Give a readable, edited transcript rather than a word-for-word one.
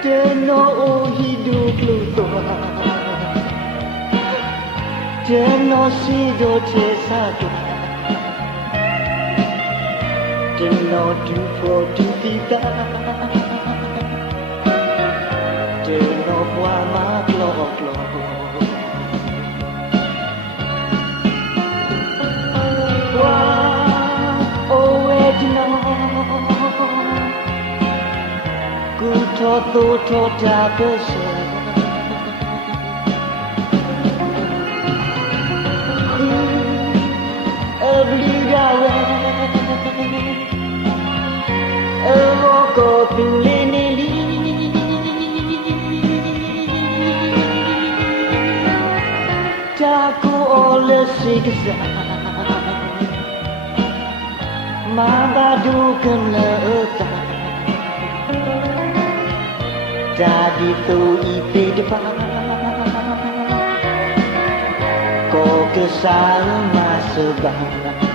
Jenuh hidup lu tua, jenuh sido cesado, jenuh dupo dutita, jenuh puama klo-klo. Wah, owe jenuh, ku to dabese. Obligawe, evoko pileneli. Taku oleh siksa, mabadukan letak. Tadi tu ipe depan, kau kesal masa bang.